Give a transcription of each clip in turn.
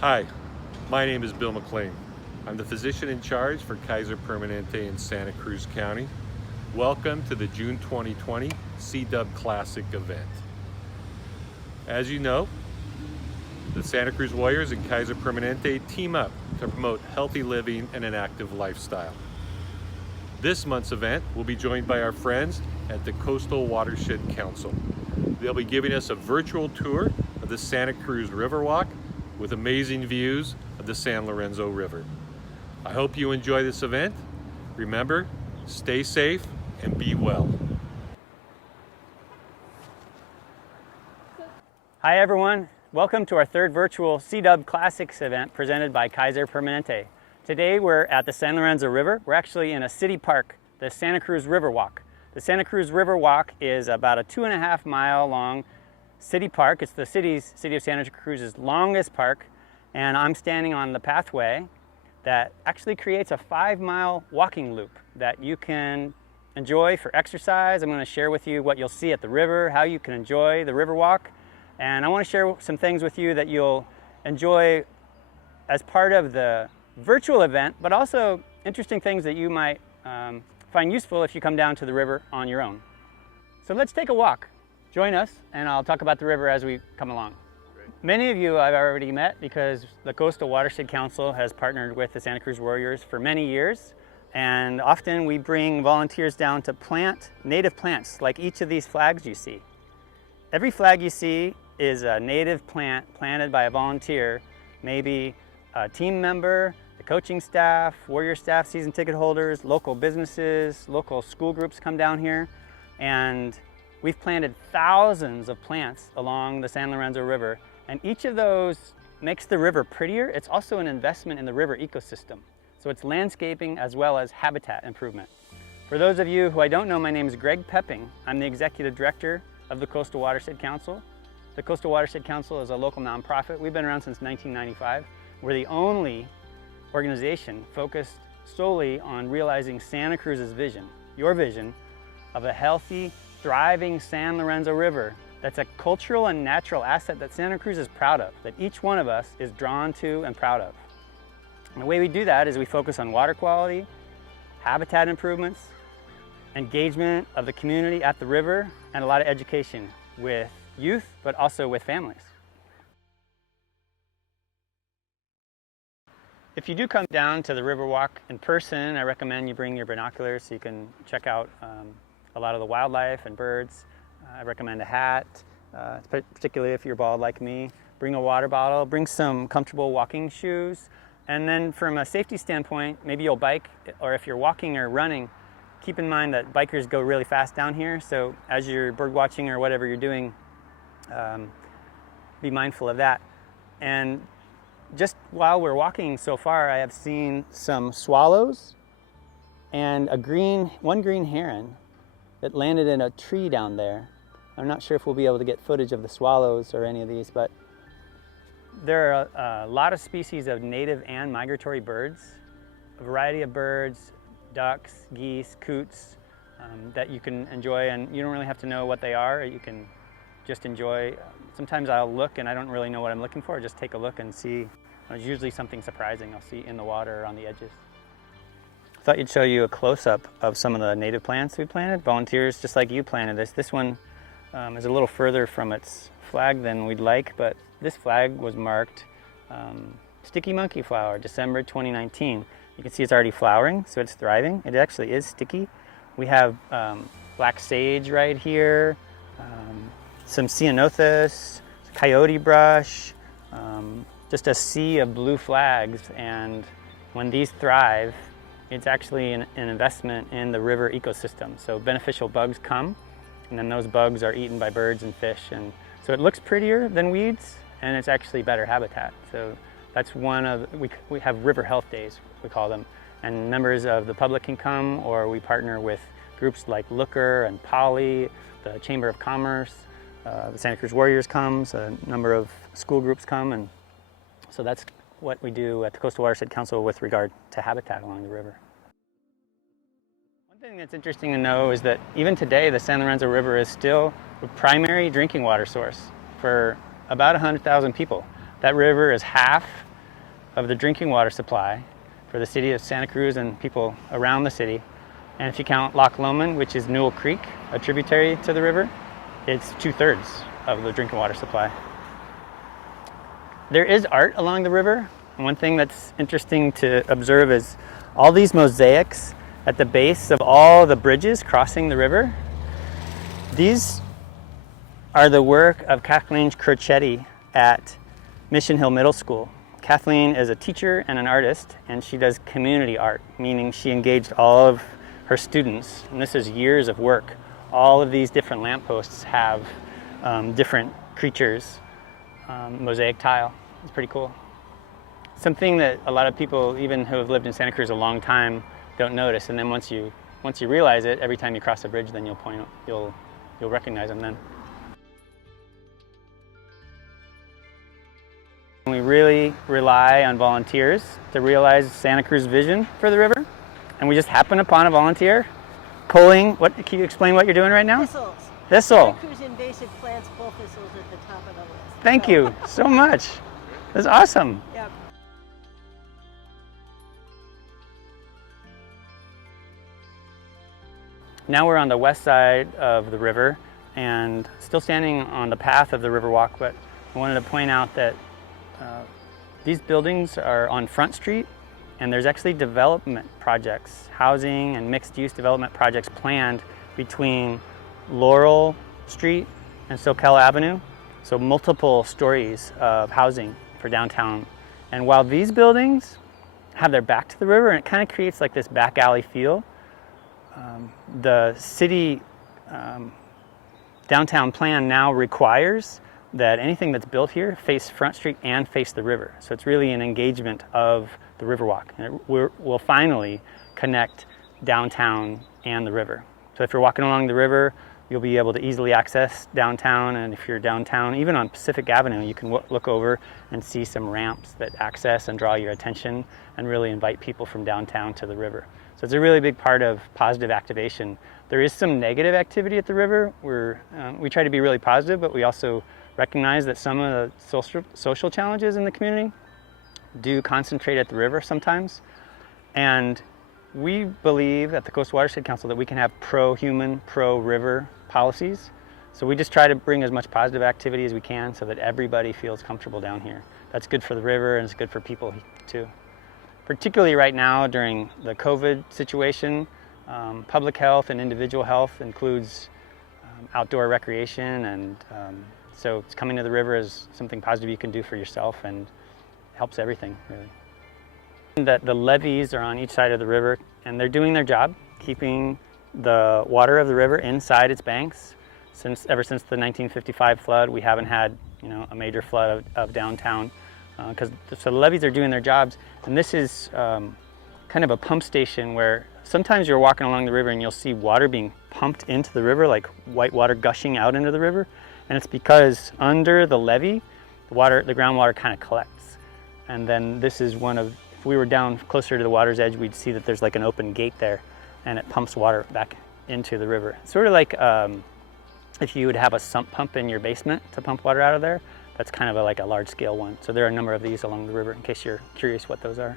Hi, my name is Bill McLean. I'm the physician in charge for Kaiser Permanente in Santa Cruz County. Welcome to the June 2020 C-Dub Classic event. As you know, the Santa Cruz Warriors and Kaiser Permanente team up to promote healthy living and an active lifestyle. This month's event will be joined by our friends at the Coastal Watershed Council. They'll be giving us a virtual tour of the Santa Cruz Riverwalk with amazing views of the San Lorenzo River. I hope you enjoy this event. Remember, stay safe and be well. Hi everyone, welcome to our third virtual C-Dub Classics event presented by Kaiser Permanente. Today we're at the San Lorenzo River. We're actually in a city park, the Santa Cruz Riverwalk. The Santa Cruz Riverwalk is about a 2.5 mile long city park. It's the city of Santa Cruz's longest park, and I'm standing on the pathway that actually creates a 5-mile walking loop that you can enjoy for exercise. I'm going to share with you what you'll see at the river, how you can enjoy the Riverwalk, and I want to share some things with you that you'll enjoy as part of the virtual event, but also interesting things that you might find useful if you come down to the river on your own. So let's take a walk. Join us, and I'll talk about the river as we come along. Great. Many of you I've already met because the Coastal Watershed Council has partnered with the Santa Cruz Warriors for many years, and often we bring volunteers down to plant native plants like each of these flags you see. Every flag you see is a native plant planted by a volunteer, maybe a team member, the coaching staff, Warrior staff, season ticket holders, local businesses, local school groups come down here, and we've planted thousands of plants along the San Lorenzo River, and each of those makes the river prettier. It's also an investment in the river ecosystem. So it's landscaping as well as habitat improvement. For those of you who I don't know, my name is Greg Pepping. I'm the Executive Director of the Coastal Watershed Council. The Coastal Watershed Council is a local nonprofit. We've been around since 1995. We're the only organization focused solely on realizing Santa Cruz's vision, your vision, of a healthy, thriving San Lorenzo River that's a cultural and natural asset that Santa Cruz is proud of, that each one of us is drawn to and proud of. And the way we do that is we focus on water quality, habitat improvements, engagement of the community at the river, and a lot of education with youth, but also with families. If you do come down to the Riverwalk in person, I recommend you bring your binoculars so you can check out a lot of the wildlife and birds. I recommend a hat, particularly if you're bald like me. Bring a water bottle, bring some comfortable walking shoes, and then from a safety standpoint, maybe you'll bike, or if you're walking or running, keep in mind that bikers go really fast down here, so as you're bird watching or whatever you're doing, be mindful of that. And just while we're walking so far, I have seen some swallows and one green heron that landed in a tree down there. I'm not sure if we'll be able to get footage of the swallows or any of these, but there are a lot of species of native and migratory birds, a variety of birds, ducks, geese, coots, that you can enjoy, and you don't really have to know what they are. You can just enjoy. Sometimes I'll look and I don't really know what I'm looking for. Just take a look and see. There's usually something surprising I'll see in the water or on the edges. I thought you'd show you a close-up of some of the native plants we planted. Volunteers just like you planted this. This one is a little further from its flag than we'd like, but this flag was marked sticky monkey flower, December 2019. You can see it's already flowering, so it's thriving. It actually is sticky. We have black sage right here, some ceanothus, coyote brush, just a sea of blue flags, and when these thrive, it's actually an investment in the river ecosystem. So beneficial bugs come, and then those bugs are eaten by birds and fish, and so it looks prettier than weeds, and it's actually better habitat. So that's one of, we have river health days, we call them, and members of the public can come, or we partner with groups like Looker and Poly, the Chamber of Commerce, the Santa Cruz Warriors comes, a number of school groups come, and so that's what we do at the Coastal Watershed Council with regard to habitat along the river. One thing that's interesting to know is that even today the San Lorenzo River is still the primary drinking water source for about 100,000 people. That river is half of the drinking water supply for the city of Santa Cruz and people around the city. And if you count Loch Lomond, which is Newell Creek, a tributary to the river, it's 2/3 of the drinking water supply. There is art along the river. And one thing that's interesting to observe is all these mosaics at the base of all the bridges crossing the river. These are the work of Kathleen Crocetti at Mission Hill Middle School. Kathleen is a teacher and an artist, and she does community art, meaning she engaged all of her students, and this is years of work. All of these different lampposts have different creatures, mosaic tile. It's pretty cool. Something that a lot of people, even who have lived in Santa Cruz a long time, don't notice, and then once you realize it, every time you cross the bridge, then you'll recognize them then. We really rely on volunteers to realize Santa Cruz vision for the river, and we just happened upon a volunteer pulling. What? Can you explain what you're doing right now? Thistles. Thistle. Santa Cruz invasive plants, bull thistles at the top of the list. Thank you so much. That's awesome. Yep. Now we're on the west side of the river and still standing on the path of the Riverwalk, but I wanted to point out that these buildings are on Front Street, and there's actually development projects, housing and mixed-use development projects planned between Laurel Street and Soquel Avenue, so multiple stories of housing for downtown. And while these buildings have their back to the river, and it kind of creates like this back alley feel, the city downtown plan now requires that anything that's built here face Front Street and face the river. So it's really an engagement of the Riverwalk. And we'll finally connect downtown and the river. So if you're walking along the river, you'll be able to easily access downtown. And if you're downtown, even on Pacific Avenue, you can look over and see some ramps that access and draw your attention and really invite people from downtown to the river. So it's a really big part of positive activation. There is some negative activity at the river. We try to be really positive, but we also recognize that some of the social challenges in the community do concentrate at the river sometimes. And we believe at the Coastal Watershed Council that we can have pro-human, pro-river policies. So we just try to bring as much positive activity as we can so that everybody feels comfortable down here. That's good for the river and it's good for people too. Particularly right now during the COVID situation, public health and individual health includes outdoor recreation, and so coming to the river is something positive you can do for yourself and helps everything really. The levees are on each side of the river, and they're doing their job, keeping the water of the river inside its banks. Ever since the 1955 flood, we haven't had a major flood of downtown. So the levees are doing their jobs, and this is kind of a pump station where sometimes you're walking along the river and you'll see water being pumped into the river, like white water gushing out into the river, and it's because under the levee, the groundwater kind of collects. And then this is if we were down closer to the water's edge, we'd see that there's like an open gate there, and it pumps water back into the river. Sort of like if you would have a sump pump in your basement to pump water out of there. That's kind of like a large scale one. So there are a number of these along the river in case you're curious what those are.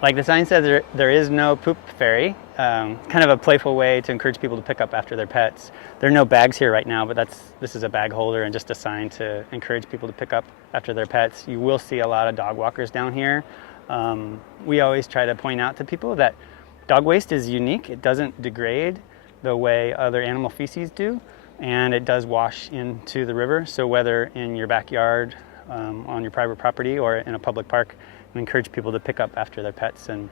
Like the sign says, there is no poop ferry, kind of a playful way to encourage people to pick up after their pets. There are no bags here right now, but this is a bag holder and just a sign to encourage people to pick up after their pets. You will see a lot of dog walkers down here. We always try to point out to people that dog waste is unique. It doesn't degrade the way other animal feces do, and it does wash into the river. So whether in your backyard, on your private property, or in a public park, we encourage people to pick up after their pets. And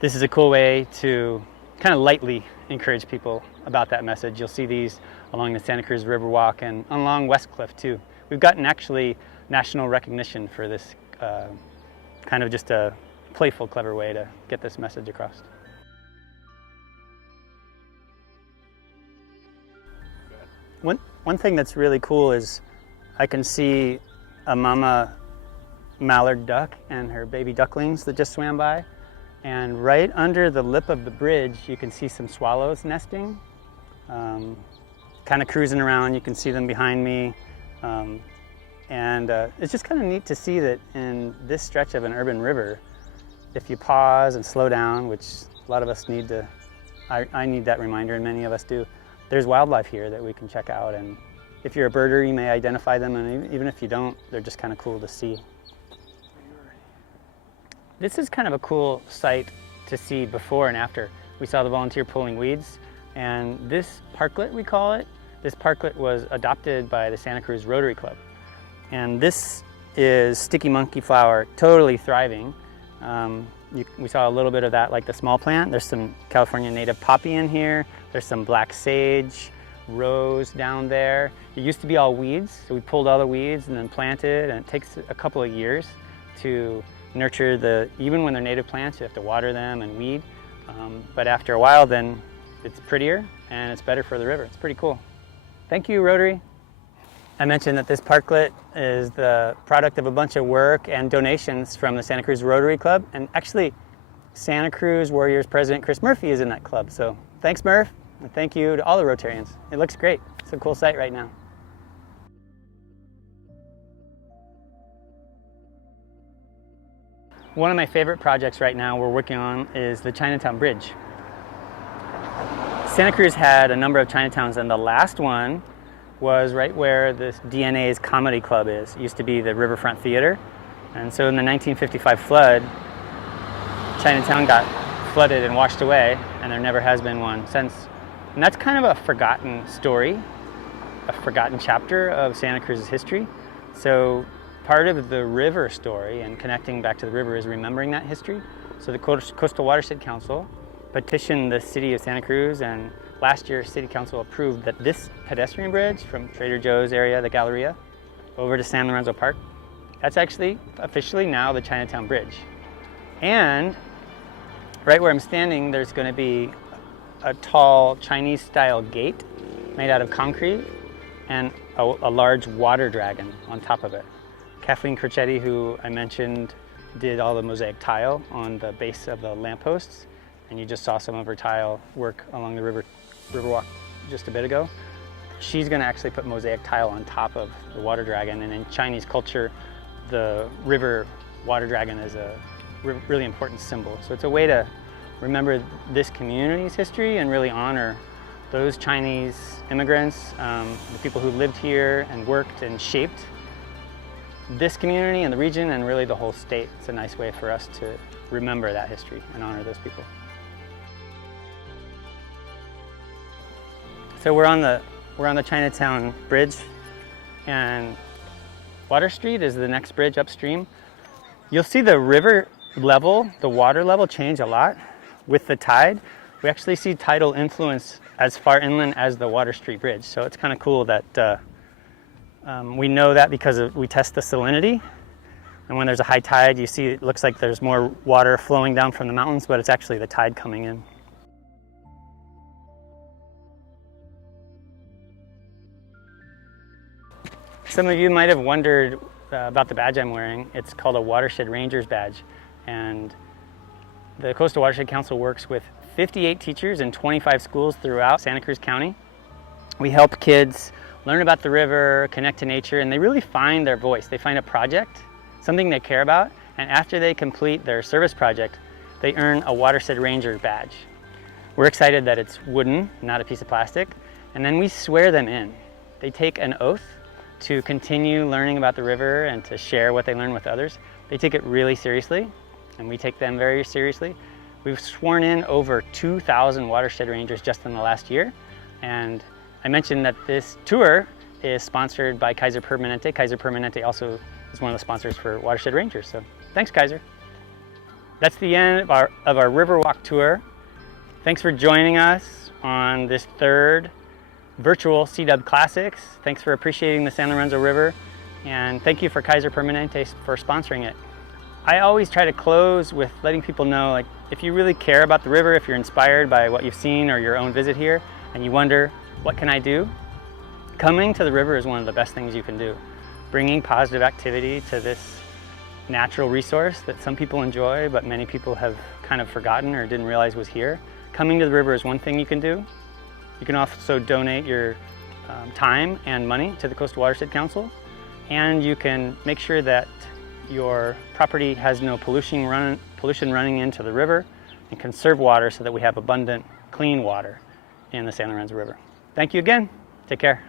this is a cool way to kind of lightly encourage people about that message. You'll see these along the Santa Cruz Riverwalk and along West Cliff too. We've gotten actually national recognition for this kind of just a playful, clever way to get this message across. One thing that's really cool is I can see a mama mallard duck and her baby ducklings that just swam by. And right under the lip of the bridge, you can see some swallows nesting, kind of cruising around. You can see them behind me. And it's just kind of neat to see that in this stretch of an urban river, if you pause and slow down, which a lot of us need to, I need that reminder and many of us do, there's wildlife here that we can check out. And if you're a birder, you may identify them, and even if you don't, they're just kind of cool to see. This is kind of a cool sight to see before and after. We saw the volunteer pulling weeds, and this parklet, we call it, this parklet was adopted by the Santa Cruz Rotary Club. And this is sticky monkey flower, totally thriving. We saw a little bit of that, like the small plant. There's some California native poppy in here. There's some black sage, rose down there. It used to be all weeds, so we pulled all the weeds and then planted, and it takes a couple of years to nurture even when they're native plants, you have to water them and weed. But after a while, then it's prettier and it's better for the river. It's pretty cool. Thank you, Rotary. I mentioned that this parklet is the product of a bunch of work and donations from the Santa Cruz Rotary Club. And actually, Santa Cruz Warriors President Chris Murphy is in that club. So thanks, Murph, and thank you to all the Rotarians. It looks great. It's a cool site right now. One of my favorite projects right now we're working on is the Chinatown Bridge. Santa Cruz had a number of Chinatowns, and the last one was right where this DNA's Comedy Club is. It used to be the Riverfront Theater. And so in the 1955 flood, Chinatown got flooded and washed away, and there never has been one since. And that's kind of a forgotten story, a forgotten chapter of Santa Cruz's history. So part of the river story and connecting back to the river is remembering that history. So the Coastal Watershed Council petitioned the city of Santa Cruz, and last year City Council approved that this pedestrian bridge from Trader Joe's area, the Galleria, over to San Lorenzo Park, that's actually officially now the Chinatown Bridge. And right where I'm standing, there's going to be a tall Chinese-style gate made out of concrete and a large water dragon on top of it. Kathleen Crocetti, who I mentioned, did all the mosaic tile on the base of the lampposts, and you just saw some of her tile work along the Riverwalk just a bit ago. She's going to actually put mosaic tile on top of the water dragon, and in Chinese culture, the river water dragon is a really important symbol. So it's a way to remember this community's history and really honor those Chinese immigrants, the people who lived here and worked and shaped this community and the region and really the whole state. It's a nice way for us to remember that history and honor those people. So we're on the Chinatown Bridge, and Water Street is the next bridge upstream. You'll see the river level, the water level change a lot with the tide. We actually see tidal influence as far inland as the Water Street Bridge. So it's kind of cool that we know that because we test the salinity. And when there's a high tide, you see it looks like there's more water flowing down from the mountains, but it's actually the tide coming in. Some of you might have wondered about the badge I'm wearing. It's called a Watershed Rangers badge. And the Coastal Watershed Council works with 58 teachers in 25 schools throughout Santa Cruz County. We help kids learn about the river, connect to nature, and they really find their voice. They find a project, something they care about, and after they complete their service project, they earn a Watershed Ranger badge. We're excited that it's wooden, not a piece of plastic, and then we swear them in. They take an oath to continue learning about the river and to share what they learn with others. They take it really seriously, and we take them very seriously. We've sworn in over 2,000 Watershed Rangers just in the last year, and I mentioned that this tour is sponsored by Kaiser Permanente. Kaiser Permanente also is one of the sponsors for Watershed Rangers, so thanks, Kaiser. That's the end of our Riverwalk tour. Thanks for joining us on this third virtual C-Dub Classics. Thanks for appreciating the San Lorenzo River, and thank you for Kaiser Permanente for sponsoring it. I always try to close with letting people know, like, if you really care about the river, if you're inspired by what you've seen or your own visit here, and you wonder, what can I do? Coming to the river is one of the best things you can do. Bringing positive activity to this natural resource that some people enjoy, but many people have kind of forgotten or didn't realize was here. Coming to the river is one thing you can do. You can also donate your time and money to the Coastal Watershed Council. and you can make sure that your property has no pollution running into the river, and conserve water so that we have abundant, clean water in the San Lorenzo River. Thank you again. Take care.